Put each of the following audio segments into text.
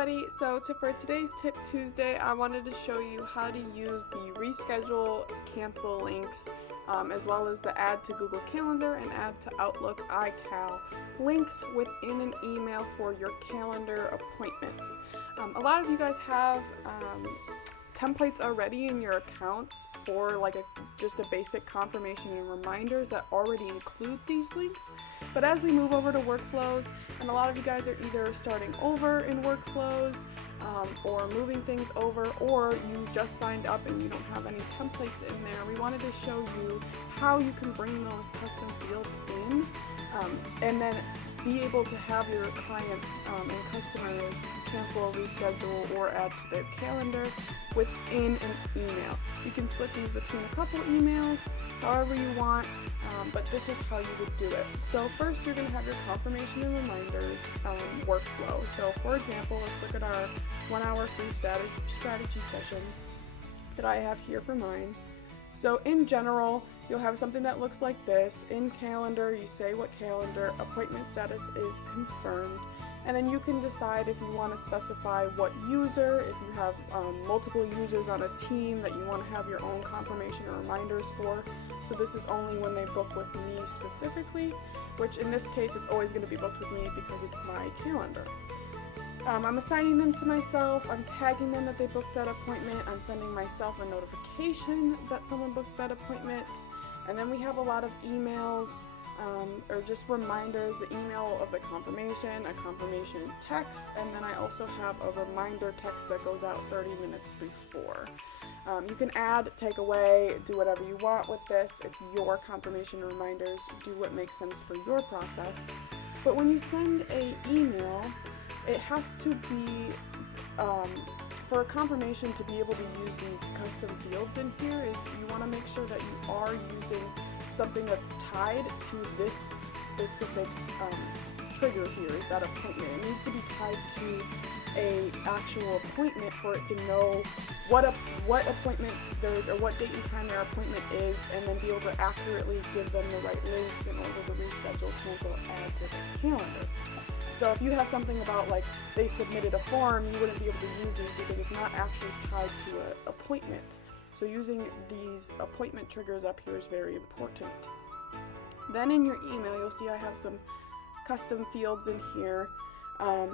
everybody. For today's Tip Tuesday, I wanted to show you how to use the reschedule, cancel links, as well as the add to Google Calendar and add to Outlook iCal links within an email for your calendar appointments. A lot of you guys have templates already in your accounts for just a basic confirmation and reminders that already include these links. But as we move over to workflows, and a lot of you guys are either starting over in workflows or moving things over, or you just signed up and you don't have any templates in there, we wanted to show you how you can bring those custom fields in and then be able to have your clients and customers cancel, reschedule, or add to their calendar within an email. You can split these between a couple emails, however you want, but this is how you would do it. So first you're going to have your confirmation and reminders workflow. So for example, let's look at our 1 hour free strategy session that I have here for mine. So in general, you'll have something that looks like this. In calendar, you say what calendar, appointment status is confirmed, and then you can decide if you want to specify what user, if you have multiple users on a team that you want to have your own confirmation or reminders for. So this is only when they book with me specifically, which in this case it's always going to be booked with me because it's my calendar. I'm assigning them to myself, I'm tagging them that they booked that appointment, I'm sending myself a notification that someone booked that appointment, and then we have a lot of emails or just reminders, the email of the confirmation, a confirmation text, and then I also have a reminder text that goes out 30 minutes before. You can add, take away, do whatever you want with this. It's your confirmation reminders. Do what makes sense for your process. But when you send an email, it has to be, for a confirmation to be able to use these custom fields in here, is you want to make sure that you are using something that's tied to this specific trigger here, is that appointment. It needs to be tied to a actual appointment for it to know what appointment or what date and time their appointment is, and then be able to accurately give them the right links in order to reschedule, cancel, add to their calendar. So if you have something about they submitted a form, you wouldn't be able to use these because it's not actually tied to an appointment. So using these appointment triggers up here is very important. Then in your email, you'll see I have some custom fields in here.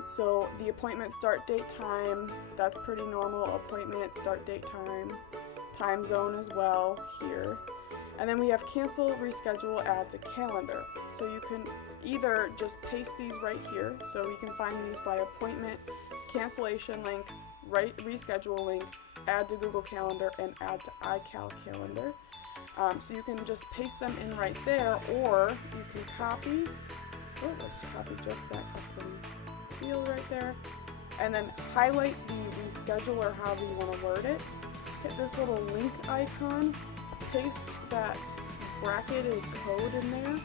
So the appointment start date time, that's pretty normal. Appointment start date time zone as well here. And then we have cancel, reschedule, add to calendar. So you can either just paste these right here. So you can find these by appointment, cancellation link, reschedule link, add to Google Calendar, and add to iCal calendar. So you can just paste them in right there, or you can copy, let's copy just that custom field right there, and then highlight the reschedule or however you want to word it. Hit this little link icon, paste that bracketed code in there,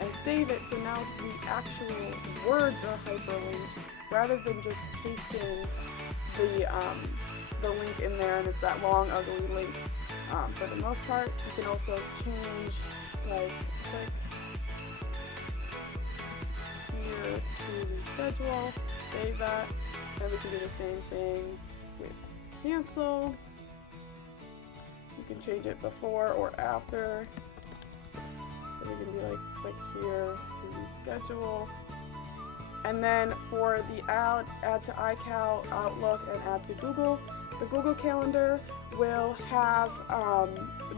and save it so now the actual words are hyperlinked rather than just pasting the link in there and it's that long ugly link. For the most part, you can also change click here to reschedule, save that, and we can do the same thing with cancel. You can change it before or after. So we can be click here to reschedule. And then for the add to iCal, Outlook, and add to Google, the Google Calendar will have,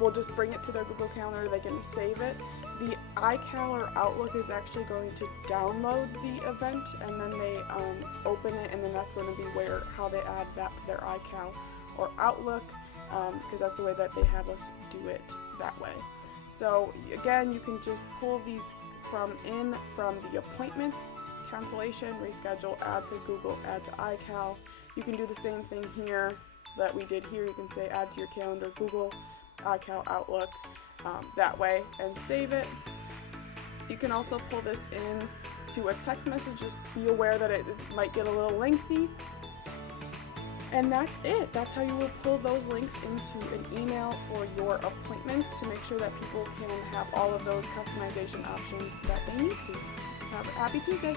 we'll just bring it to their Google Calendar, they can save it. The iCal or Outlook is actually going to download the event, and then they open it, and then that's going to be how they add that to their iCal or Outlook, because that's the way that they have us do it that way. So again, you can just pull these from the appointment, cancellation, reschedule, add to Google, add to iCal. You can do the same thing here that we did here. You can say add to your calendar, Google, iCal, Outlook, that way, and save it. You can also pull this in to a text message. Just be aware that it might get a little lengthy. And that's it. That's how you will pull those links into an email for your appointments to make sure that people can have all of those customization options that they need to. Have a happy Tuesday.